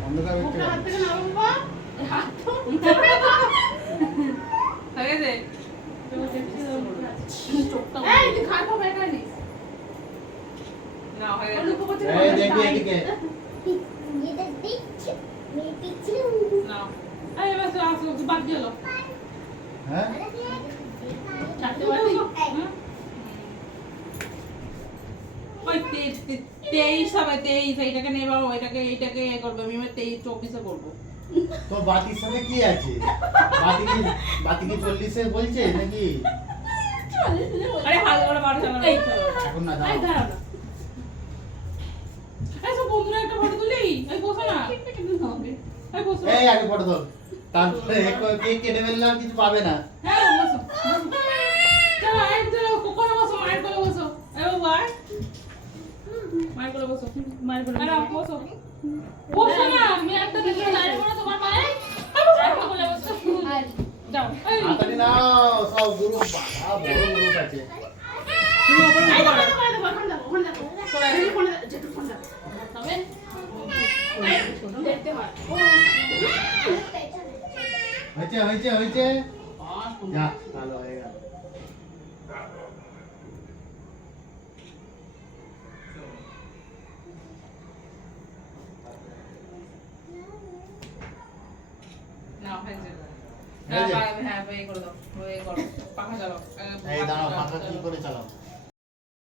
অন্ধকার হচ্ছে হাত থেকে নাও বাবা হাত তো হয়ে দে চোখটা এই তুই খাট হবে এটা নি না হয়ে গেল এই দেখি এদিকে এটা দেখছি মেয়ে পিছনে না এই এবার তো আসো তুই বাদ গেল হ্যাঁ চারটে বাজে ওই 23 হবে 23 এইটাকে নেবা এইটাকে করবে আমি 23 24 করবো তো বাতির সাথে কি আছে বাতি কি 40 এ বলছে নাকি আরে হাল করে বাড়ি চলো এই চলো এখন না এই দাও দাঁড়াও এই সব বন্ধুরা একটা ফটো তুলি এই বসো না এই বসো এই আগে ফটো দাও তারপরে কেক কেটে ফেললে আর কিছু পাবে না হ্যাঁ বসো চলো এই চলো কোকোনে বসো মায়ের কোলে বসো এই বাবা মায়ের কোলে বসো মায়ের কোলে বসো বসো না আমি একটা দিকে দাঁড়িয়ে পড়ো তোমার মায়ের মায়ের কোলে বসো যাও এই তাড়াতাড়ি নাও সব গ্রুপ বাবা বড় গ্রুপ আছে তুমি ওখানে দেখতে হয় হয়েছে যা ভালো হয়ে গেল না হয়ে যাবে হয়ে যাবে? হ্যাঁ হয়ে করে দাও হয়ে করো পাখা চালাও এই দাঁড়াও পাখা কি করে চালাও